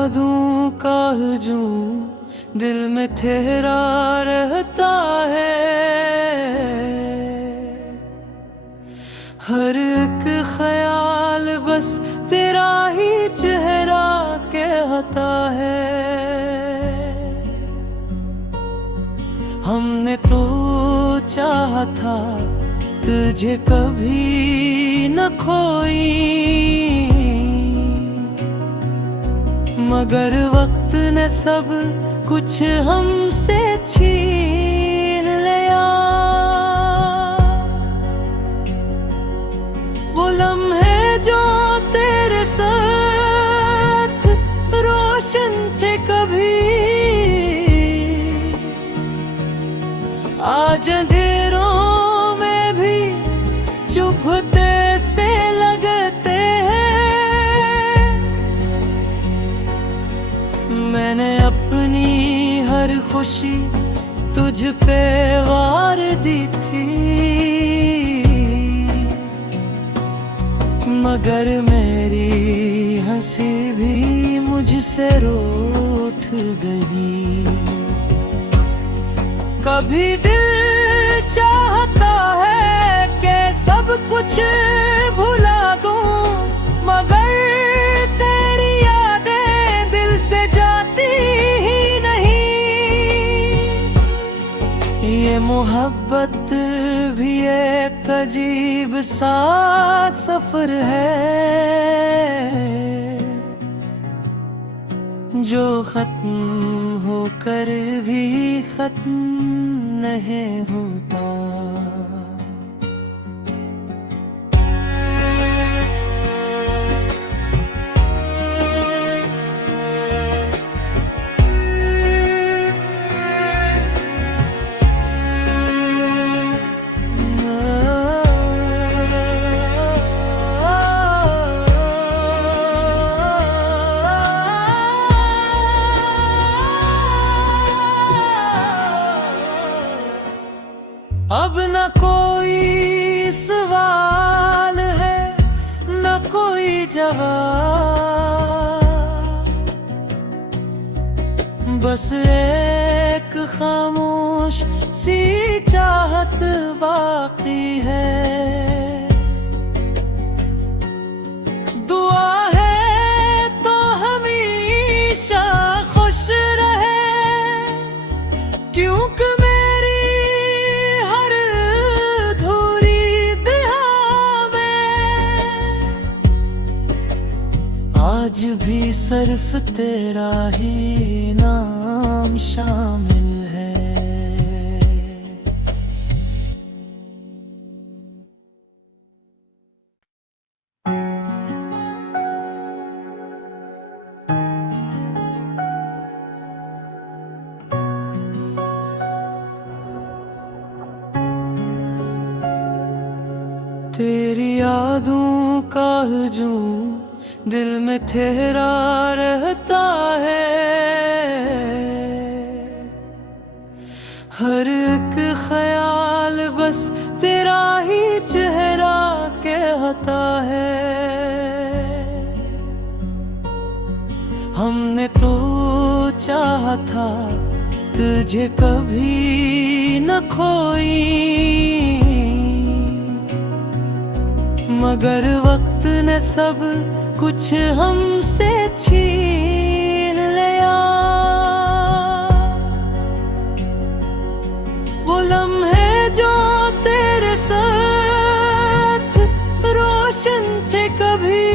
यादों का हजूम दिल में ठहरा रहता है। हर एक ख्याल बस तेरा ही चेहरा कहता है। हमने तो चाहा था तुझे कभी न खोई, मगर वक्त ने सब कुछ हमसे छीन लिया। वो लम्हे जो तेरे साथ रोशन थे कभी, आज अंधेरों में भी चुभते से लगते हैं। मैंने अपनी हर खुशी तुझ पे वार दी थी, मगर मेरी हंसी भी मुझसे रूठ गई। कभी दिल चाहता है कि सब कुछ भुला दूं, मगर तेरी यादें दिल से जाती ही नहीं। ये मोहब्बत भी एक अजीब सा सफर है, जो खत्म होकर भी खत्म नहीं होता। अब न कोई सवाल है न कोई जवाब, बस एक खामोश सी चाहत बाकी है। दुआ है तो हमेशा खुश रहे, क्योंकि आज भी सिर्फ तेरा ही नाम शामिल है। तेरी यादों का हजूम दिल में ठहरा रहता है। हर एक ख्याल बस तेरा ही चेहरा कहता है। हमने तो चाहा था तुझे कभी न खोई, मगर वक्त ने सब कुछ हमसे छीन लिया। वो लम्हे जो तेरे साथ रोशन थे कभी,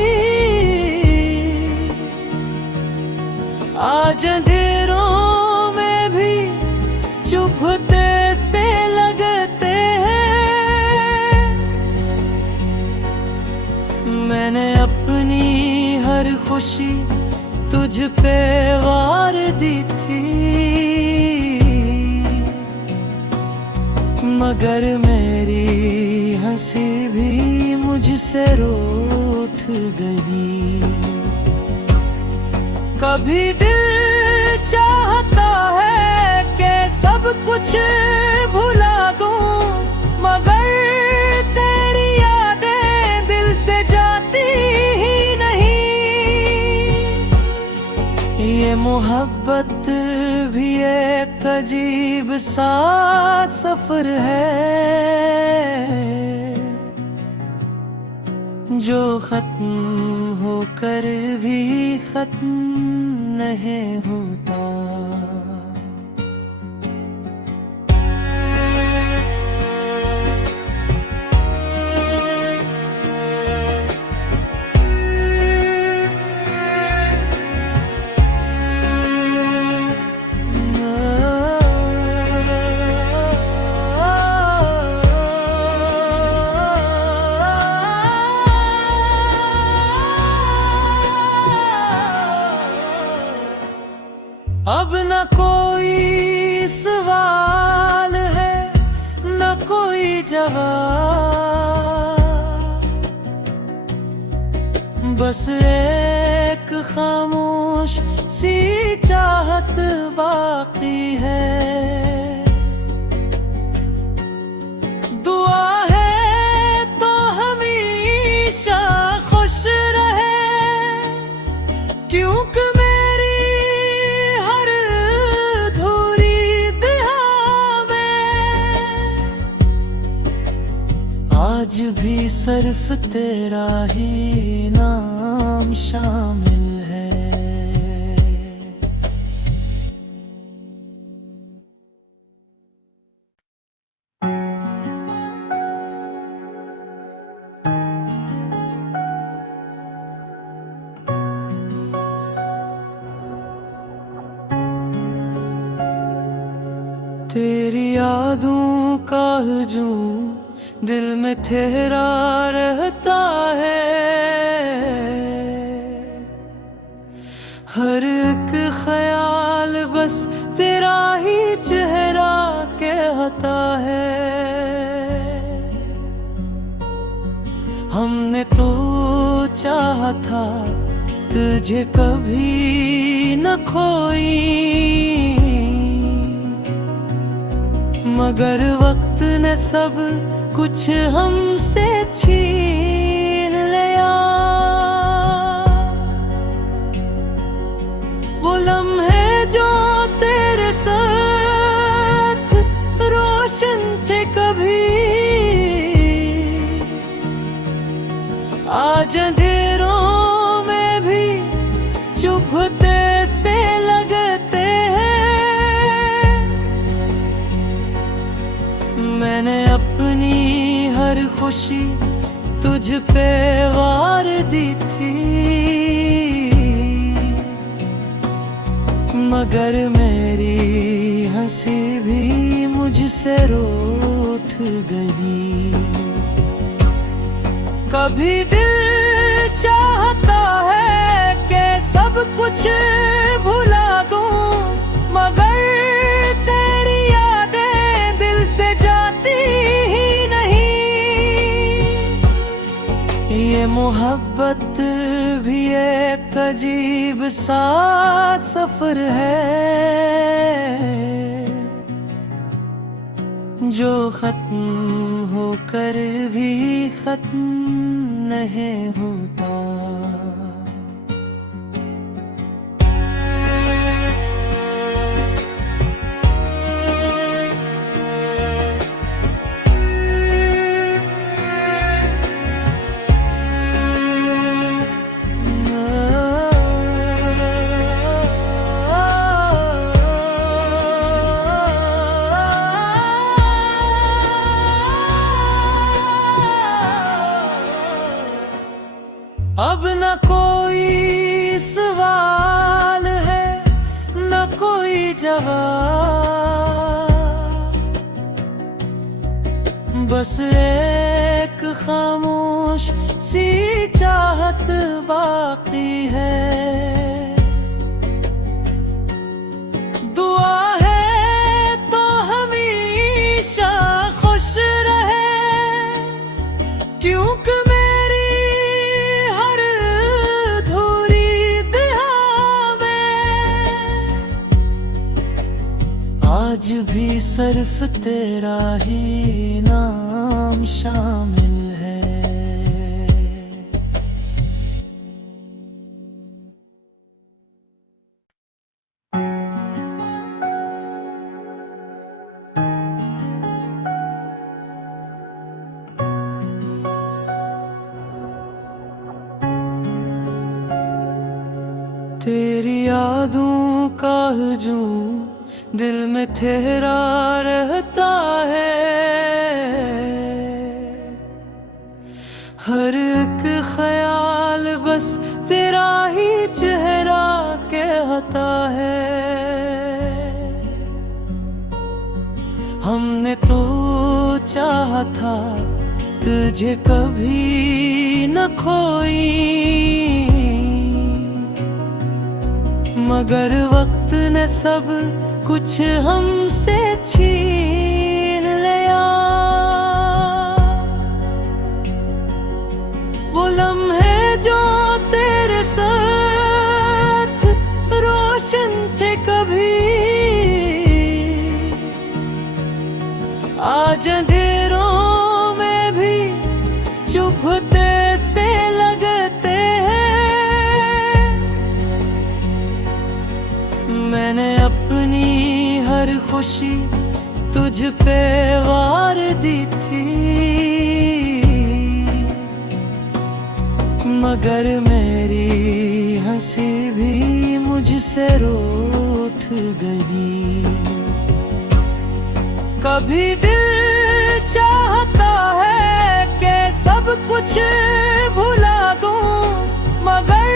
आज अंधेरों में भी चुभते से लगते हैं। मैंने अपनी हर खुशी तुझ पे वार दी थी, मगर मेरी हंसी भी मुझसे रूठ गई। कभी दिल चाहता है कि सब कुछ भुला दूं, मगर तेरी यादें दिल से जाती ही नहीं। ये मोहब्बत भी एक अजीब सा सफर है, जो खत्म होकर भी खत्म नहीं होता। अब न कोई सवाल है, न कोई जवाब, बस एक खामोश सी चाहत बाकी है। दुआ है तो हमेशा खुश रहे, क्योंकि आज भी सिर्फ तेरा ही नाम शामिल है। तेरी यादों का हजूम दिल में ठहरा रहता है, हर एक ख्याल बस तेरा ही चेहरा कहता है। हमने तो चाहा था तुझे कभी न खोई, मगर वक्त ने सब कुछ हमसे छीन लिया। वो लम्हे जो तेरे साथ रोशन थे कभी, आज अंधेरों में भी चुभते से लगते हैं। मैंने अपनी हर खुशी तुझ पे वार दी थी, मगर मेरी हंसी भी मुझसे रूठ गई। कभी दिल चाहता है कि सब कुछ भुला दूं, मगर तेरी यादें दिल से जाती ही नहीं। ये मोहब्बत भी एक अजीब सा सफर है, जो खत्म होकर भी खत्म नहीं होता। अब न कोई सवाल है, न कोई जवाब, बस एक खामोश सी चाहत बाकी है। दुआ है तो हमेशा खुश रहे, क्योंकि आज भी सिर्फ तेरा ही नाम शामिल यादों का हजूम दिल में ठहरा रहता है। हर एक ख्याल बस तेरा ही चेहरा कहता है। हमने तो चाहा था तुझे कभी न खोई, मगर वक्त ने सब कुछ हमसे छीन लिया। वो लम्हे जो तेरे साथ रोशन थे कभी, आज अंधेरों में भी चुभते से लगते हैं। मैंने अपनी हर खुशी तुझ पे वार दी थी, मगर मेरी हंसी भी मुझसे रूठ गई। कभी दिल चाहता है कि सब कुछ भुला दूं, मगर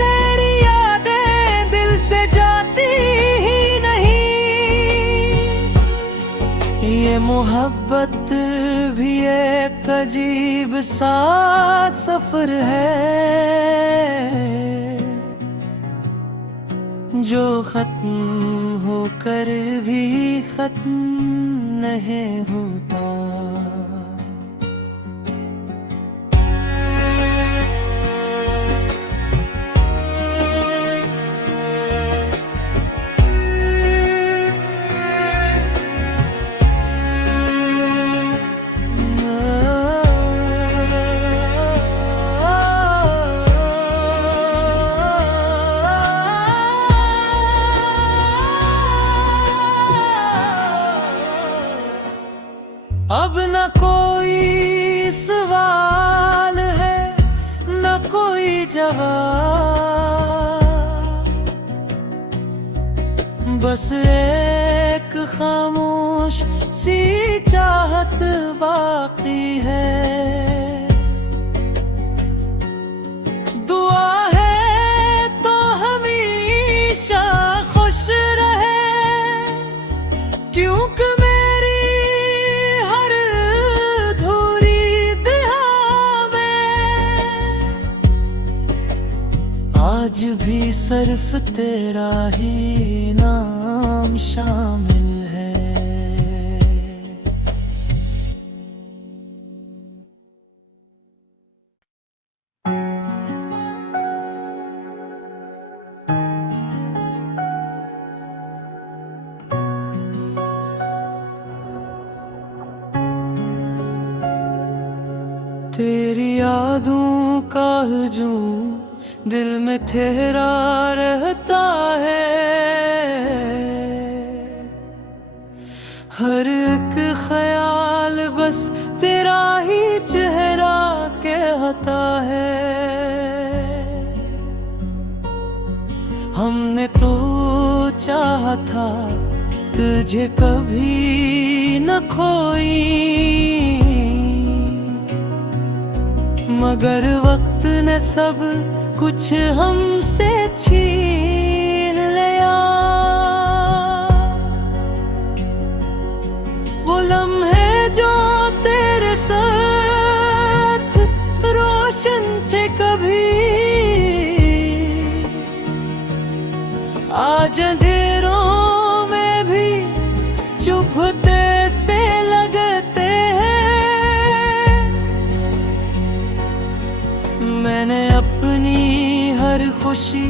तेरी यादें दिल से जाती ही नहीं। ये मोहब्बत भी एक अजीब सा सफर है, जो खत्म होकर भी खत्म नहीं होता। अब न कोई सवाल है न कोई जवाब, बस एक खामोश सी चाहत बाकी है। दुआ है तो हमेशा खुश रहे, क्योंकि आज भी सिर्फ तेरा ही नाम शामिल है। तेरी यादों का हजूम दिल में ठहरा रहता है। हर एक ख्याल बस तेरा ही चेहरा कहता है। हमने तो चाहा था तुझे कभी न खोई, मगर वक्त ने सब कुछ हमसे छीन लिया। वो लम्हे जो तेरे साथ रोशन थे कभी, आज अंधेरों में भी चुभते से लगते हैं। मैंने अपनी हर खुशी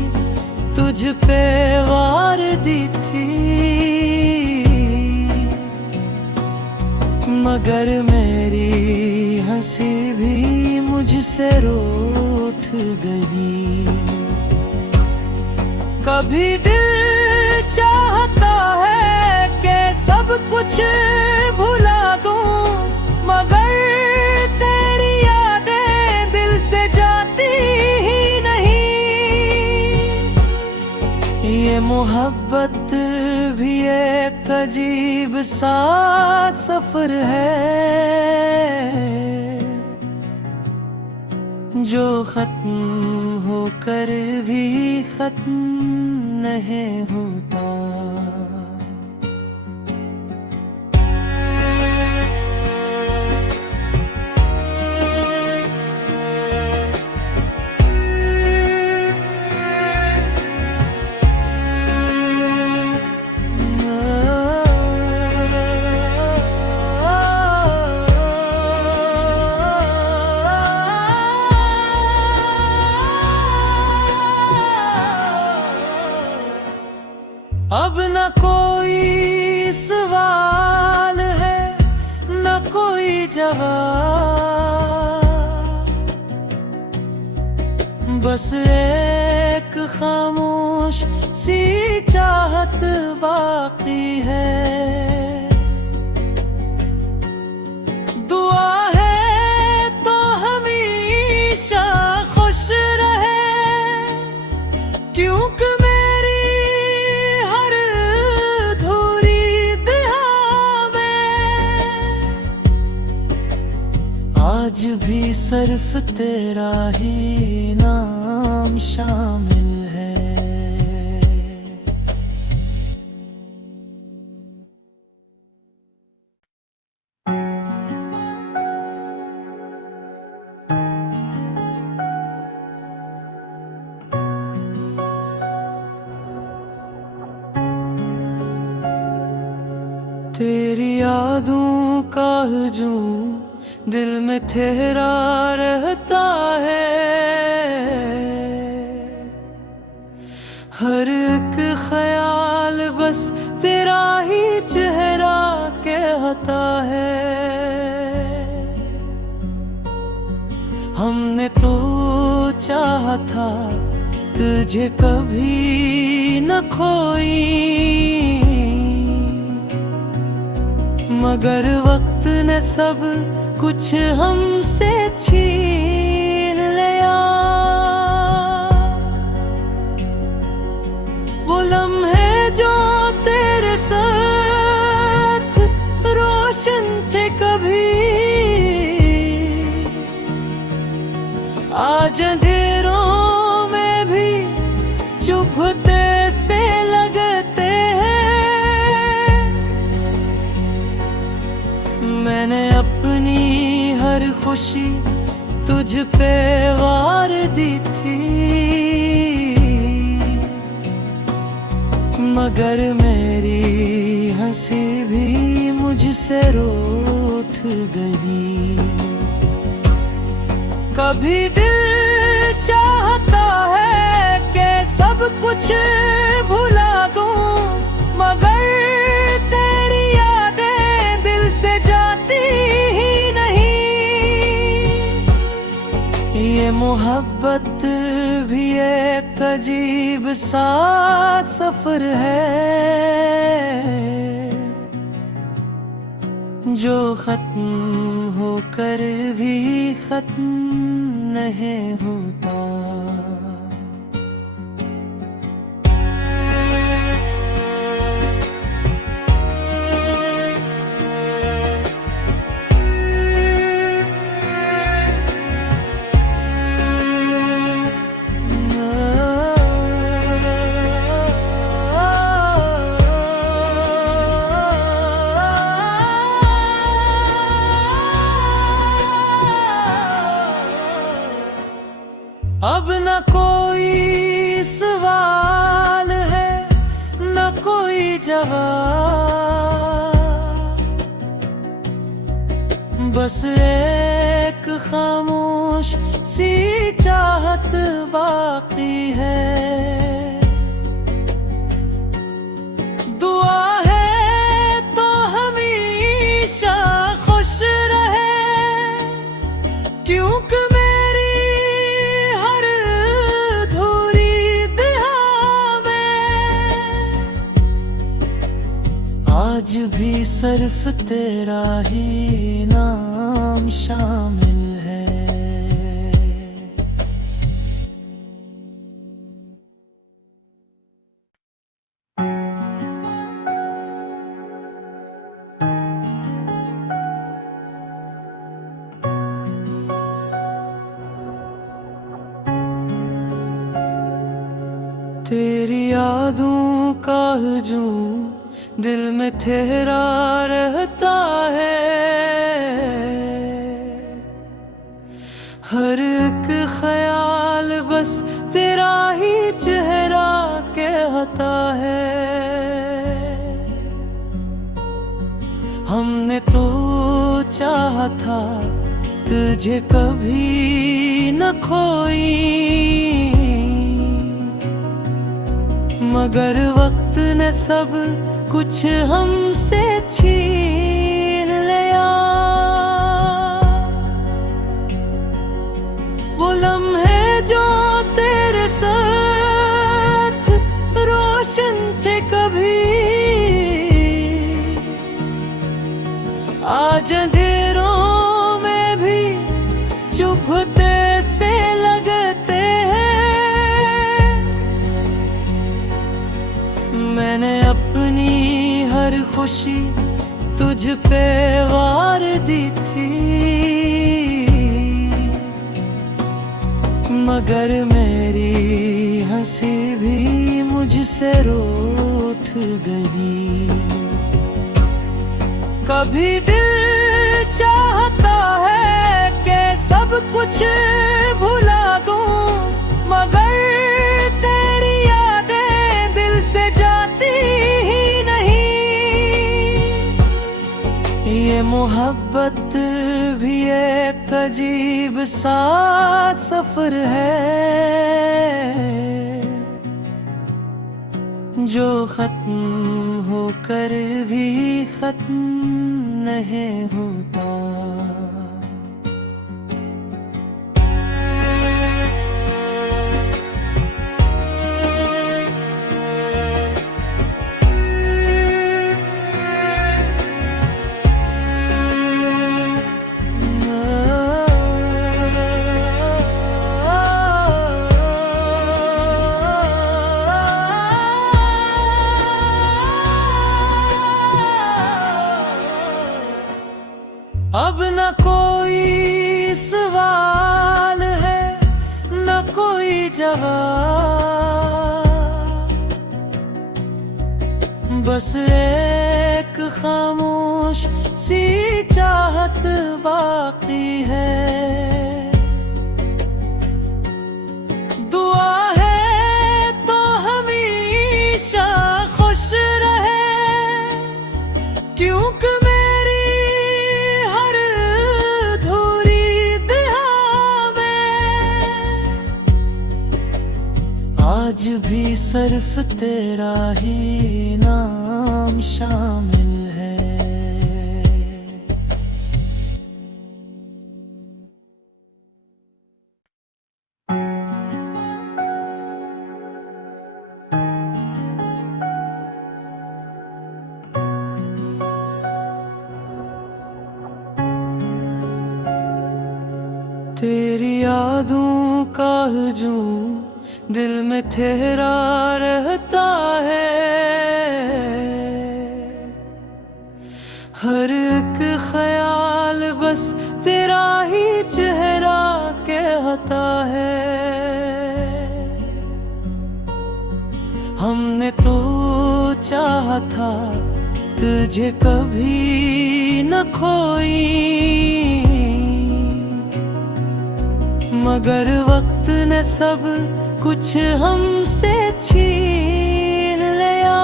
तुझ पे वार दी थी, मगर मेरी हंसी भी मुझसे रूठ गई। कभी दिल चाहता है कि सब कुछ भुला दूं, मगर तेरी यादें दिल से जाती ही नहीं। ये मोहब्बत भी एक अजीब सा सफर है, जो खत्म होकर भी खत्म नहीं होता। अब न कोई सवाल है, न कोई जवाब, बस एक खामोश सी चाहत बाकी है। दुआ है तो हमेशा खुश रहे, क्योंकि आज भी सिर्फ तेरा ही नाम शामिल है। तेरी यादों का हजूम दिल में ठहरा रहता है, हर एक ख्याल बस तेरा ही चेहरा कहता है। हमने तो चाहा था तुझे कभी न खोई, मगर वक्त ने सब कुछ हमसे छीन लिया। वो लम्हे जो तेरे साथ रोशन थे कभी, आज अंधेरों में भी चुभते से लगते हैं। मैंने अपनी हर खुशी तुझ पे वार दी थी, मगर मेरी हंसी भी मुझसे रूठ गई। कभी दिल चाहता है कि सब कुछ भुला दूं, मगर तेरी यादें दिल से जाती ही नहीं। ये मोहब्बत भी एक अजीब सा सफर है, जो खत्म होकर भी खत्म नहीं होता। अब न कोई सवाल है, न कोई जवाब, बस एक खामोश सी चाहत बाकी है। दुआ है तो हमेशा खुश रहे, क्योंकि आज भी सिर्फ तेरा ही नाम शामिल का हजूम दिल में ठहरा रहता है। हर एक ख्याल बस तेरा ही चेहरा कहता है। हमने तो चाहा था तुझे कभी न खोई, मगर वक्त ने सब कुछ हमसे छीन लिया। वो लम्हे जो तेरे साथ रोशन थे कभी, आज अंधेरों में भी चुभते से लगते हैं। मैंने अपनी हर खुशी तुझ पे वार दी थी, मगर मेरी हंसी भी मुझसे रूठ गई। कभी दिल चाहता है कि सब कुछ भुला दूं, मगर तेरी यादें दिल से जाती ही नहीं। ये मोहब्बत भी एक अजीब सा सफर है, जो खत्म होकर भी खत्म नहीं होता। अब न कोई सवाल है न कोई जवाब, बस एक खामोश सी चाहत बाकी है। दुआ है तो हमेशा खुश रहे, क्योंकि आज भी सिर्फ तेरा ही नाम शामिल है। तेरी यादों का हजूम दिल में ठहरा रहता है। हर एक ख्याल बस तेरा ही चेहरा कहता है। हमने तो चाहा था तुझे कभी न खोई, मगर वक्त ने सब कुछ हमसे छीन लिया।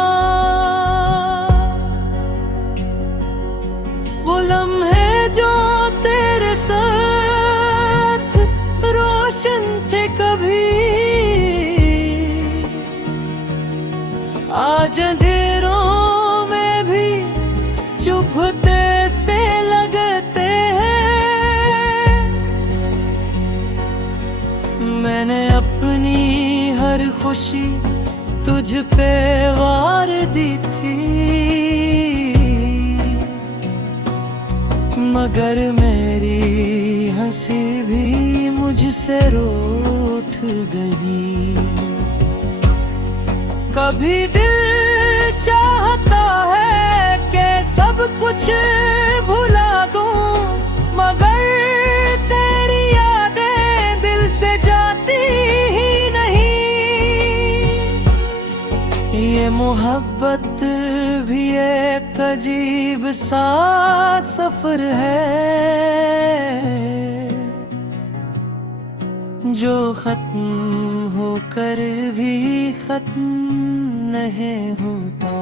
वो लम्हे जो तेरे साथ रोशन थे कभी, आज अंधेरों में भी चुभते से लगते हैं। मैंने अपनी हर खुशी तुझ पे वार दी थी, मगर मेरी हंसी भी मुझसे रूठ गई। कभी दिल चाहता है कि सब कुछ भुला दूं, मगर तेरी यादें दिल से जाती ही नहीं। ये मोहब्बत भी एक अजीब सा सफर है, जो खत्म होकर भी खत्म नहीं होता।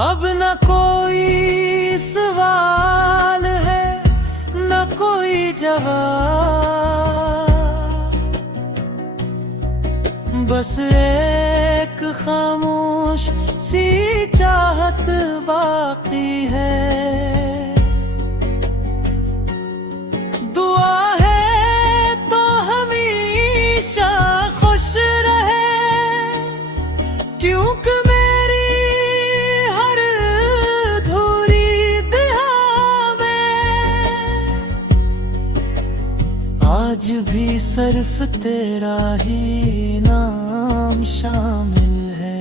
अब न कोई सवाल है, न कोई जवाब, बस एक खामोश सी चाहत बाकी है। दुआ है तो हमेशा खुश रहे, क्योंकि आज भी सिर्फ तेरा ही नाम शामिल है।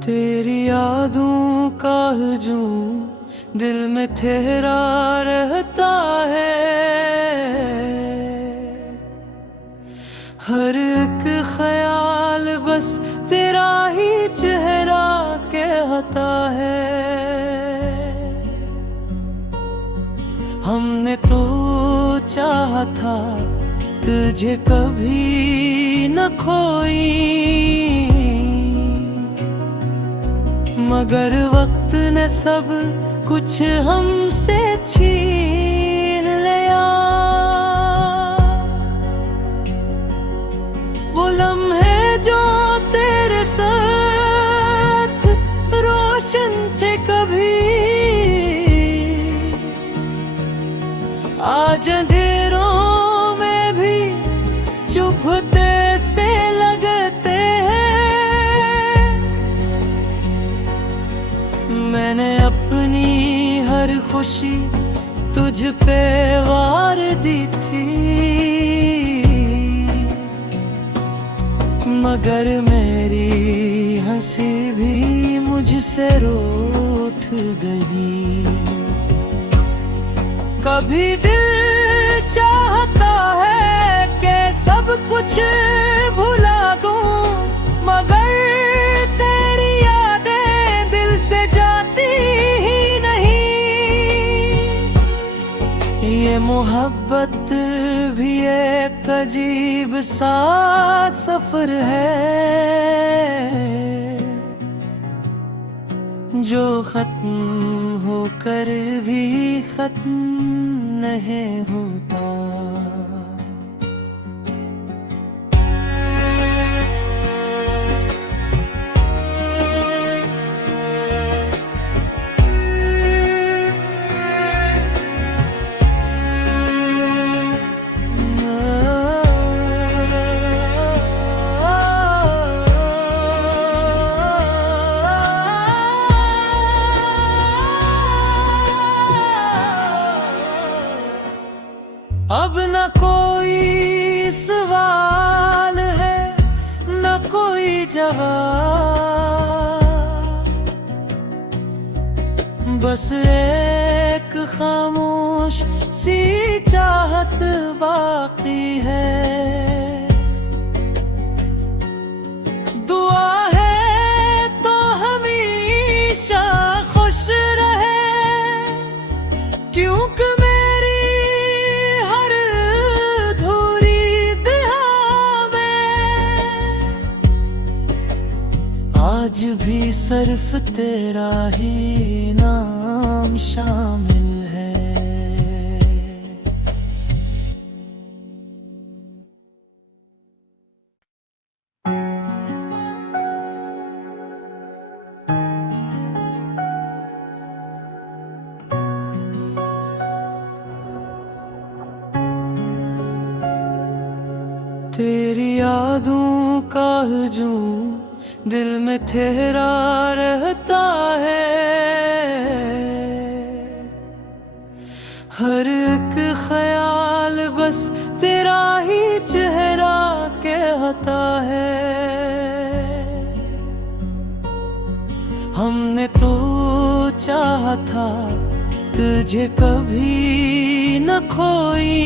तेरी यादों का हजूम दिल में ठहरा रहता है, हर एक ख्याल बस तेरा ही चेहरा कहता है। हमने तो चाहा था तुझे कभी न खोई, मगर वक्त ने सब कुछ हमसे छीन लिया। वो लम्हे जो तेरे साथ रोशन थे कभी, आज अंधेरों में भी चुभते से लगते हैं। मैंने अपनी हर खुशी तुझ पे वार दी थी, मगर मेरी हंसी भी मुझसे रूठ गई। कभी दिल चाहता है कि सब कुछ भुला दूं, मगर तेरी यादें दिल से जाती ही नहीं। ये मोहब्बत भी एक अजीब सा सफर है, जो खत्म होकर भी खत्म नहीं होता। अब न कोई सवाल है, न कोई जवाब, बस एक खामोश सी चाहत बाकी है। दुआ है तो हमेशा खुश रहे, क्योंकि आज भी सिर्फ तेरा ही नाम शामिल का हजूम दिल में ठहरा रहता है। हर एक ख्याल बस तेरा ही चेहरा कहता है। हमने तो चाहा था तुझे कभी न खोई,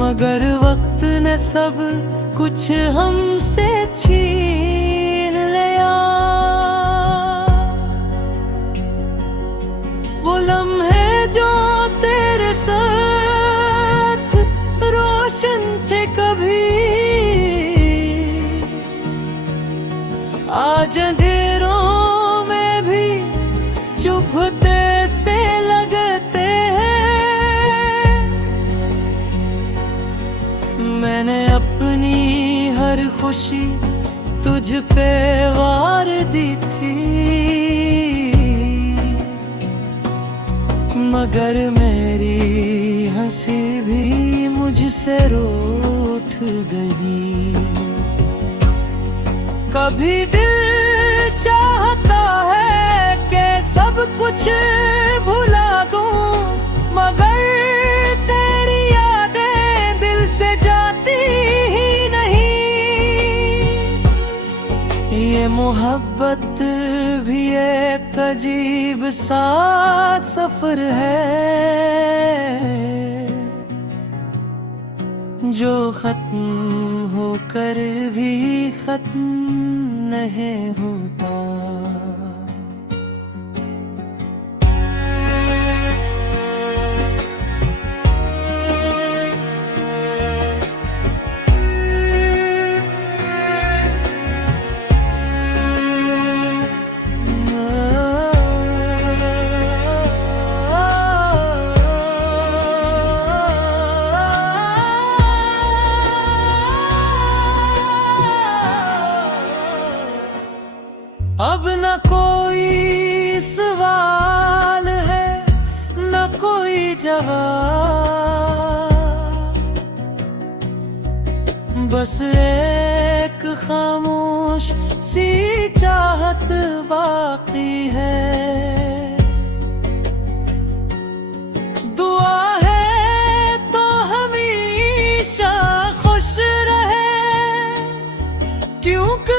मगर वक्त ने सब कुछ हमसे छीन लिया। वो लम्हे जो तेरे साथ रोशन थे कभी, आज अंधेरों में भी चुभते से लगते हैं। मैंने अपनी हर खुशी तुझ पे वार दी थी, मगर मेरी हंसी भी मुझसे रूठ गई। कभी दिल चाहता है कि सब कुछ भुला दूं, मगर तेरी यादें दिल से जाती ही नहीं। ये मोहब्बत भी एक अजीब सा सफर है, जो खत्म होकर भी खत्म नहीं होता। अब न कोई सवाल है न कोई जवाब, बस एक खामोश सी चाहत बाकी है। दुआ है तो हमेशा खुश रहे, क्योंकि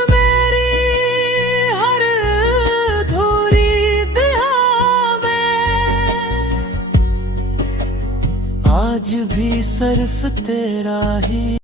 आज भी सिर्फ तेरा ही